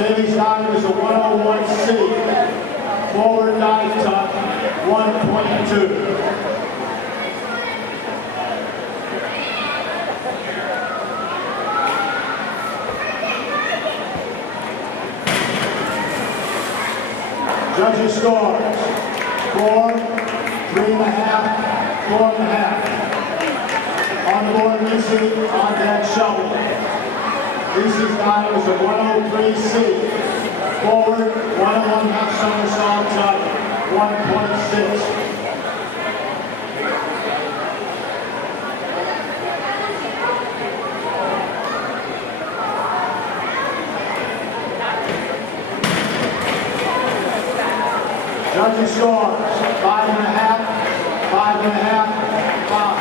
Davies dive is a 101C. Forward dive tuck, 1.2. Judges scores 4, 3.5, 4.5. On the board, Lisi, on deck, Shelby. Lisi's dive is a 103C. Forward, 101 half somersault tuck, 1.6. Judges scores 5.5, 5.5, 5.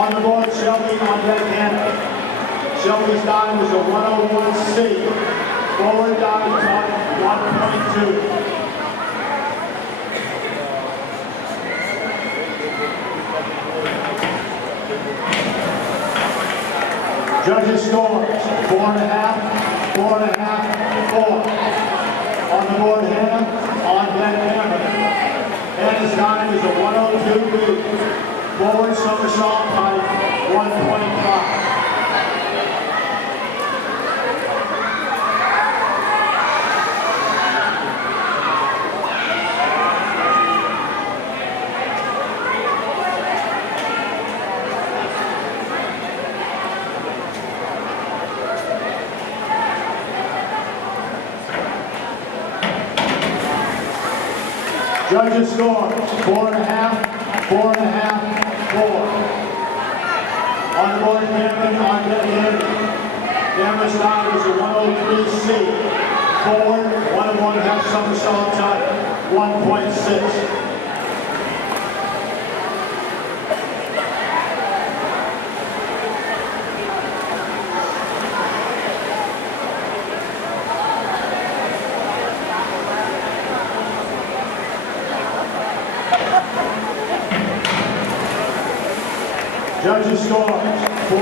On the board, Shelby on deck Hannah. Shelby's dive is a 101C. Forward dive tuck, 1.2. Judges scores 4.5, 4.5, 4. On the board, Hannah, on deck, Cameron. Hannah's dive is a 102B. Forward somersault pipe, 1.5. Judges scores 4.5, 4.5, 4. On the board, Cameron, on deck, Henry. Cameron's dive is a 103C. Forward, 101 half somersault tuck, 1.6. Judges scores 4.5,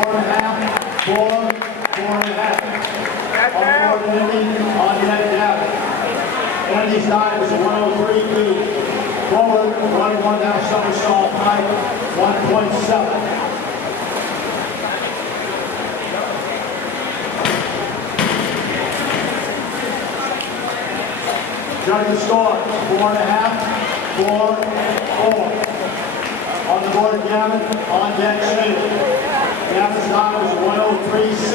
4, 4.5. On the board, Andy, on deck, Gavin. Andy's dive is a 103B. Forward, 101 half somersault pipe, 1.7. Judges scores 4.5, 4, 4. On the board, Gavin, on deck, Shane. Gavin's dive is a 103C.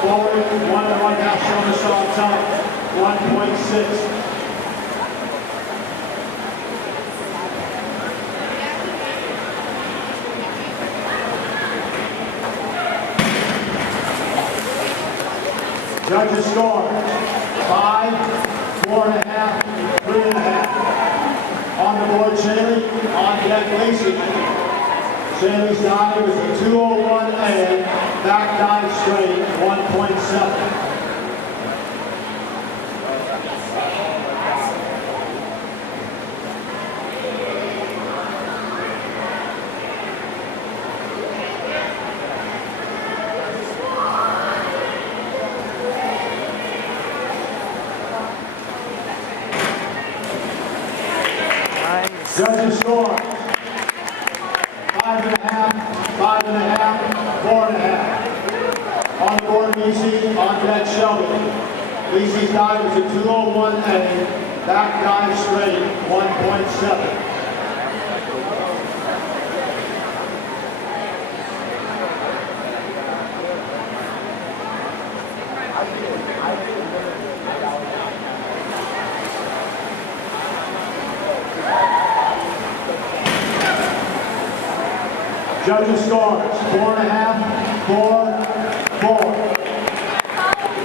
Forward, 101 half somersault tuck, 1.6. Judges scores 5, 4.5, 3.5. On the board, Shaylee, on deck, Lacey. Shaylee's dive is a 201A, back dive straight, 1.7. Judges scores 5.5, 5.5, 4.5. On the board, Lisi, on deck, Shelby. Lisi's dive is a 201A, back dive straight, 1.7. Judges scores 4.5, 4, 4.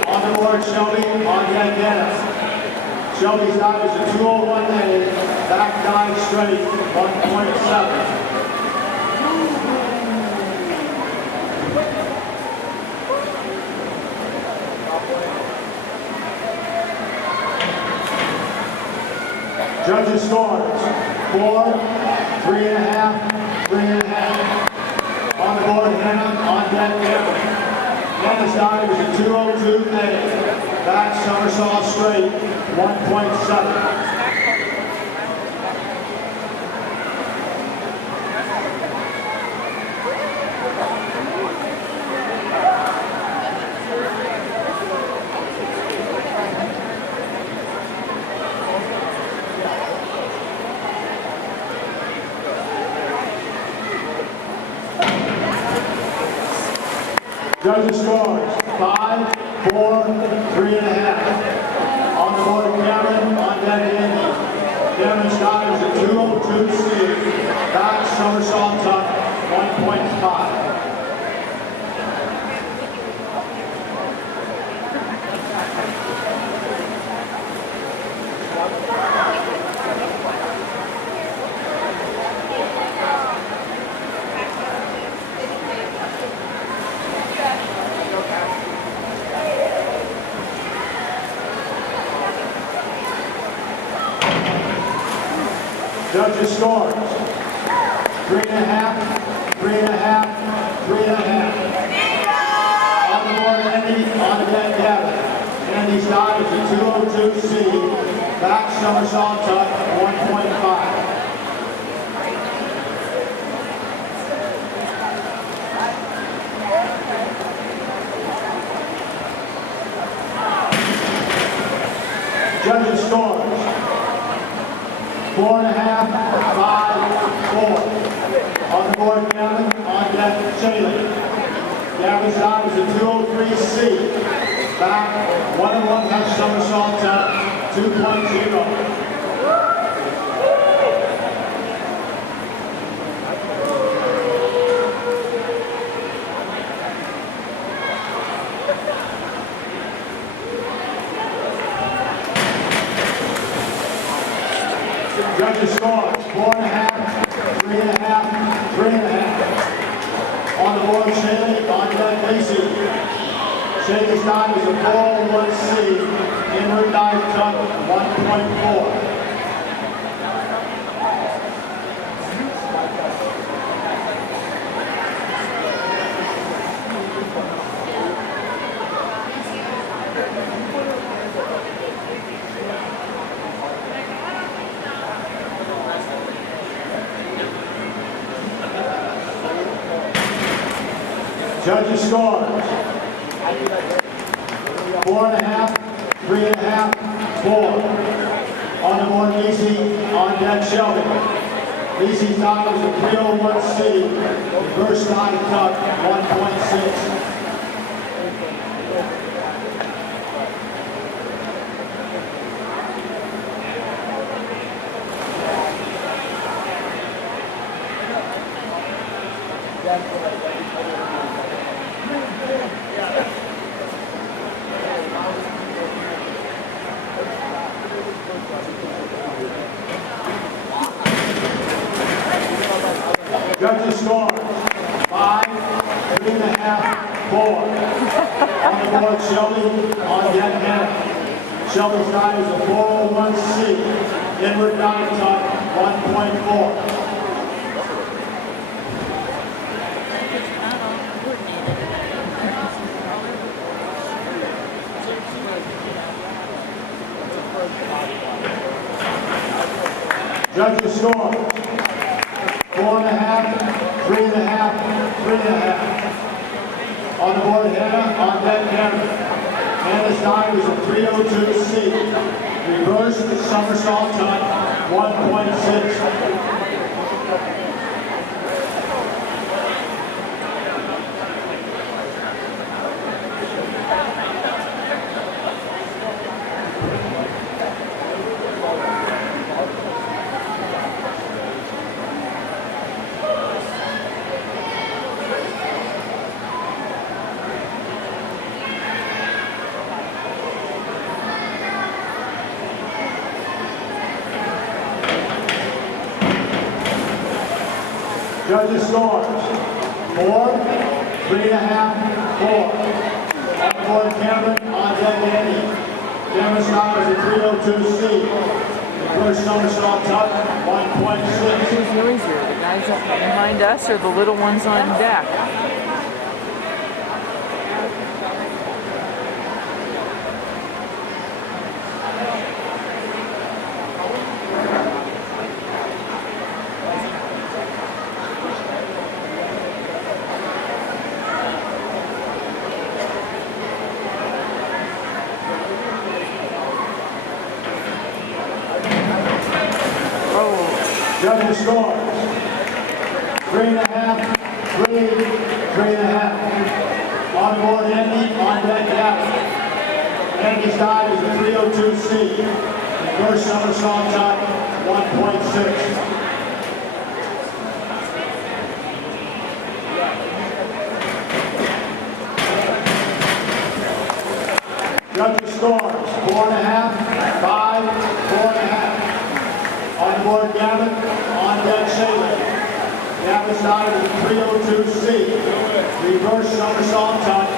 On the board, Shelby, on deck, Dennis. Shelby's dive is a 201A, back dive straight, 1.7. Judges scores 4, 3.5, 3.5. On the board, Hannah, on deck, Cameron. Hannah's dive is a 202A. back somersault straight, 1.7. Judges scores 5, 4, 3.5. On the board, Cameron, on deck, Andy. Cameron's time is a 202C. Back somersault tuck, 1.5. Judges scores 3.5, 3.5, 3.5. On the board, Andy, on deck, Gavin. Andy's time is a 202C. Back somersault tuck, 1.5. Judges scores 4.5, 5, 4. On the board, Gavin. On deck, Shaylee. Gavin's time is a 203C. Back, 1-1 half somersault tuck, 2.0. Judges scores 4.5, 3.5, 3.5. On the board, Shaylee, on deck, Lacey. Shaylee's time is a 401C. Inward dive tuck, 1.4. Judges scores 4.5, 3.5, 4. On the board, Lacey, on deck, Shelby. Lacey's time is a 301C. Reverse dive tuck, 1.6. Judges scores 5, 3.5, 4. On the board, Shelby, on deck, Hannah. Shelby's time is a 401C. Inward dive tuck, 1.4. Judges score 4.5, 3.5, 3.5. On the board, Hannah, on deck, Cameron. Hannah's time is a 302C. Reverse somersault tuck, 1.6. Judges scores 4, 3.5, 4. On the board, Cameron, on deck, Andy. Cameron's time is a 302C. Reverse somersault tuck, 1.6. Who's noisier, the guys up behind us or the little ones on deck? Judges scores. 3.5, 3, 3.5. On board Andy, on deck Gavin. Andy's dive is a 302C. Reverse somersault tuck, 1.6. Judges scores, 4.5, 5, 4.5. On board Gavin, on deck Shayla. Gavin's dive is a 302C. Reverse somersault tuck,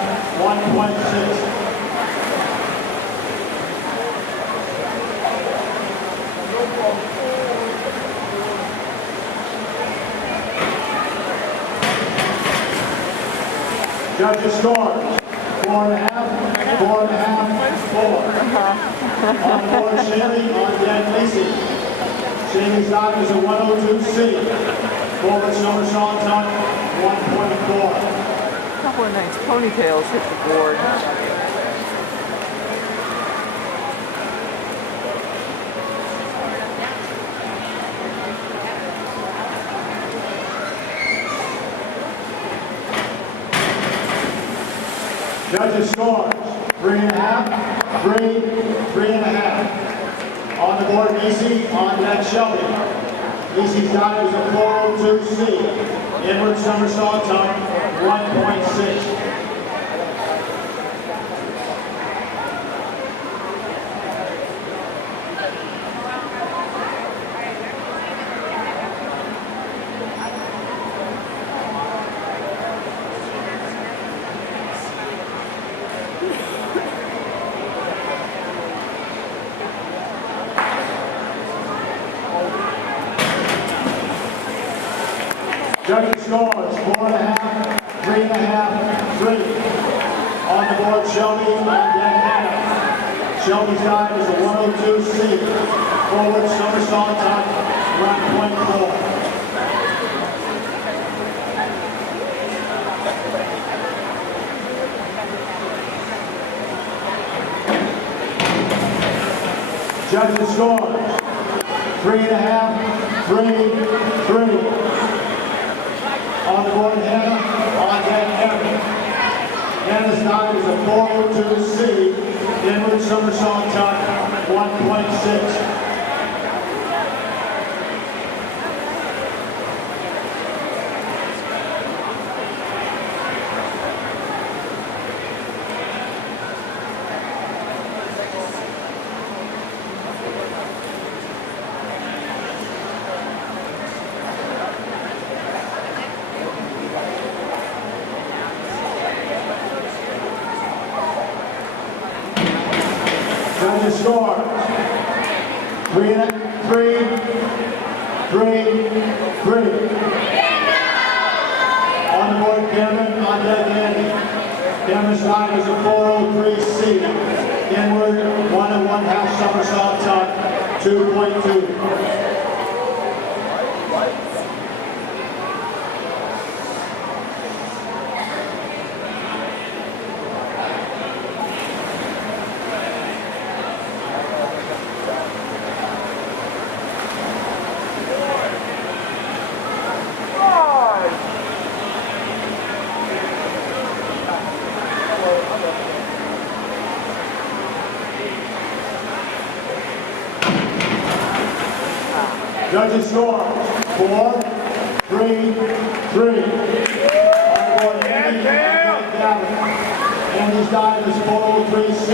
1.6. Judges scores, 4.5, 4.5, 4. On board Shaley, on deck Lacey. Shaley's dive is a 102C. Forward somersault tuck, 1.4. A couple of nice ponytails hit the board. Judges scores, 3.5, 3, 3.5. On the board, Macy, on deck Shelby. Macy's dive is a 402C. Inward somersault tuck, 1.6. Judges scores, 4.5, 3.5, 3. On the board, Shelby, on deck Hannah. Shelby's dive is a 102C. Forward somersault tuck, 1.4. Judges scores, 3.5, 3, 3. On the board, Hannah, on deck Evan. Hannah's dive is a 402C. Inward somersault tuck, 1.6. Judges scores, 3, 3, 3, 3. On the board, Kevin, on deck Andy. Kevin's dive is a 403C. Inward, 1 1/2 somersault tuck, 2.2. Judges score, 4, 3, 3. On the board, Andy, Gavin. Andy's dive is 403C.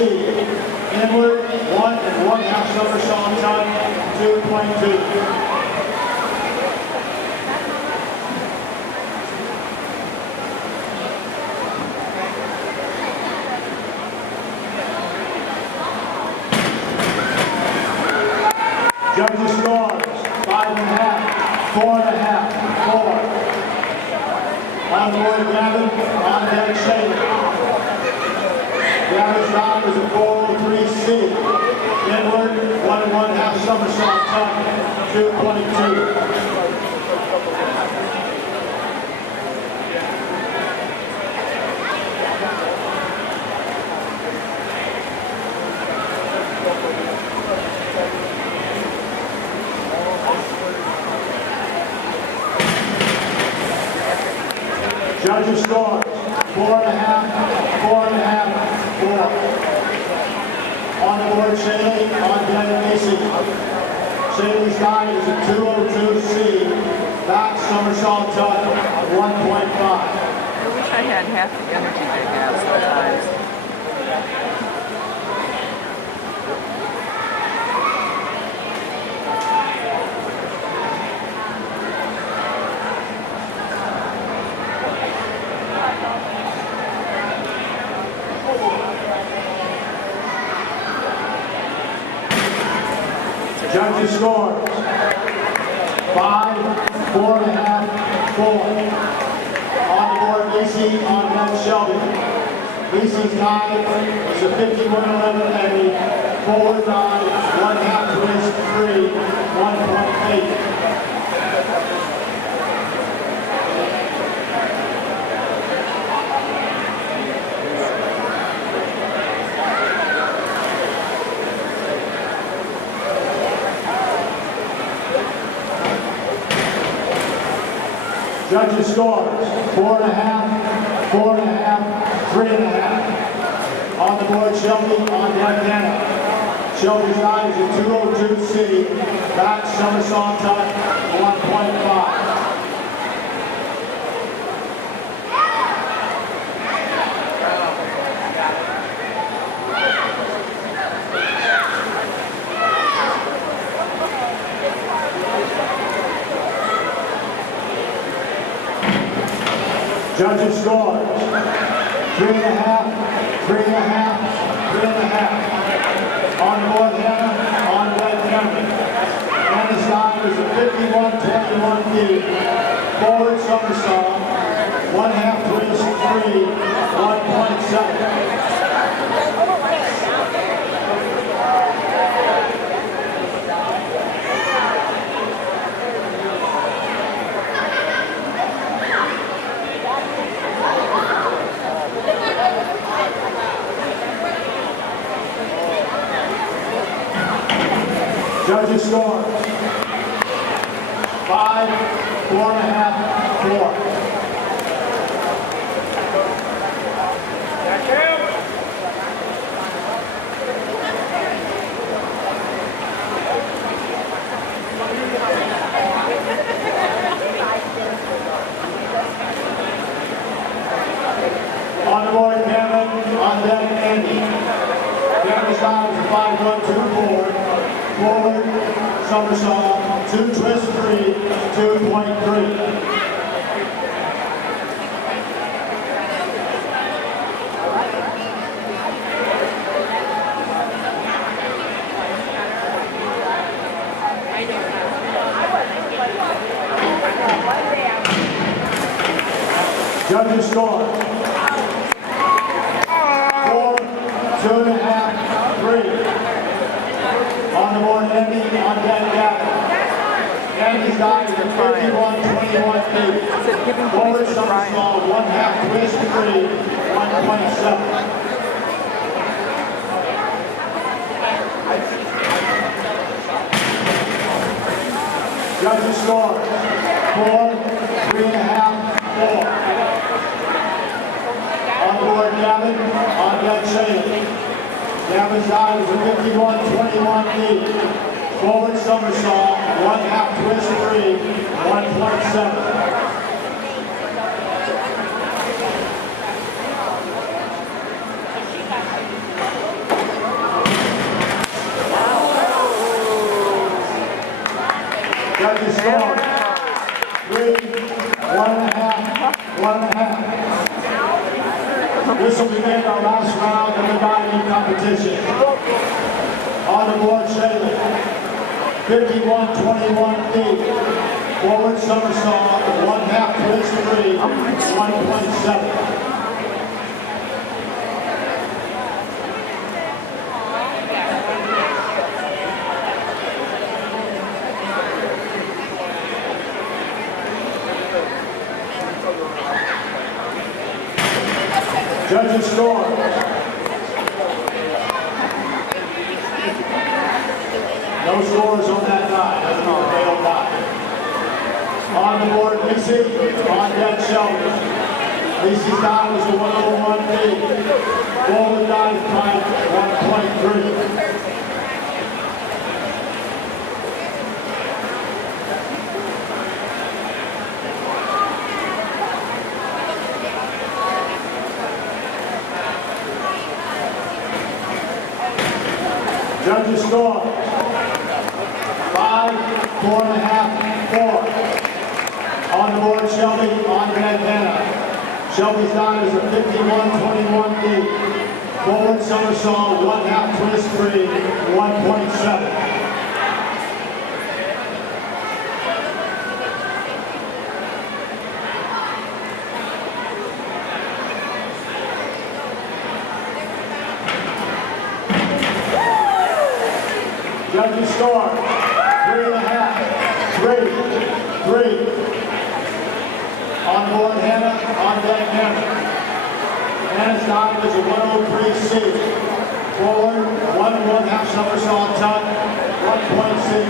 Inward, 1 1/2 somersault tuck, 2.2. Judges scores, 5.5, 4.5, 4. On the board, Gavin, on deck Shayla. Gavin's dive is a 403C. Inward, 1 1/2 somersault tuck, 2.2. 4.5, 4.5, 4. On the board, Shaley, on deck, Macy. Shaley's dive is a 202C, back somersault tuck, 1.5. I wish I had half the energy they have sometimes. Judges scores 5, 4.5, 4. On the board, Macy, on deck, Shelby. Macy's dive is a 5111 heavy, forward dive, 1/2 twist, 3, 1.8. Judges scores 4.5, 4.5, 3.5. On the board, Shelby, on deck, Hannah. Shelby's dive is a 202C, back somersault tuck, 1.5. Judges scores 3.5, 3.5, 3.5. On the board, Hannah, on deck, Cameron. Hannah's dive is a 5121 feet, forward somersault, 1/2 twist, 3, 1.7. Judges scores 5, 4.5, 4. On the board, Cameron, on deck, Andy. Cameron's dive is a 5-1-2-4. Forward, somersault, 2 twist 3, 2.3. Judges score 4, 2.5, 3. On the board, Andy, on deck, Gavin. Andy's dive is a 5121 feet. Forward somersault, 1/2 twist 3, 1.7. Judges score 4, 3.5, 4. On the board, Gavin, on deck, Shaley. Gavin's dive is a 5121 feet. Forward somersault, 1/2 twist 3, 1.7. Judges score 3, 1.5, 1.5. This will begin our last round of the diving competition. On the board, Shaley. 5121 feet. Forward somersault, 1/2 twist 3, 1.7. Judges score. No scores on that dive. That's not a failed dive. On the board, Missy. On deck, Shelby. Lacey's dive is a 101D. Forward dive time 1.3. Judges score 5, 4.5, 4. On the board, Shelby on Bandana. Shelby's dive is a 51-21D. Forward somersault, 1/2 twist free, 1.7. Judges score 3.5, 3. On board Hannah, on deck Hannah. Hannah's dive is a 103C. Forward, 1/1/2 somersault tuck, 1.6.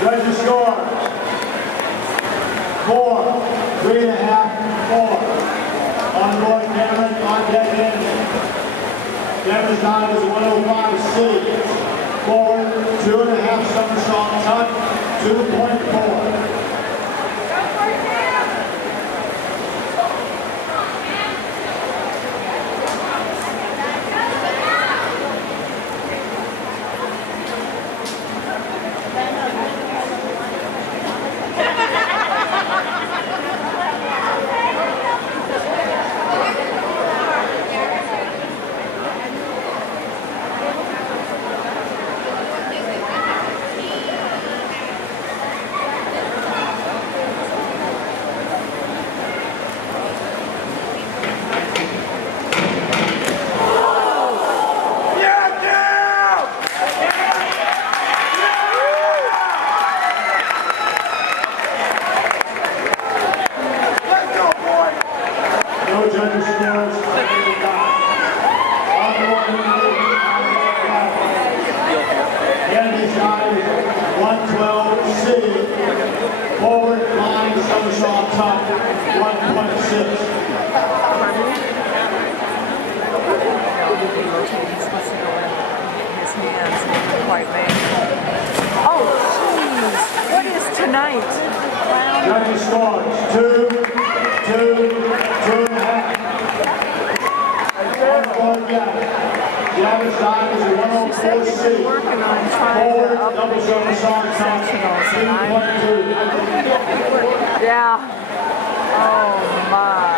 Judges score 4, 3.5, 4. On board Cameron, on deck Henry. Cameron's dive is a 105C. Forward, 2.5 somersault tuck, 2.4. No judges scores. Kennedy's dive is 112C. Forward line somersault tuck, 1.6. His hands didn't quite make. Oh, jeez. What is tonight? Judges scores 2, 2.5. On board Gavin. Gavin's dive is a 104C. Working on trying Forward, to up double somersault tuck, sectionals, and 3.2. yeah. Oh my.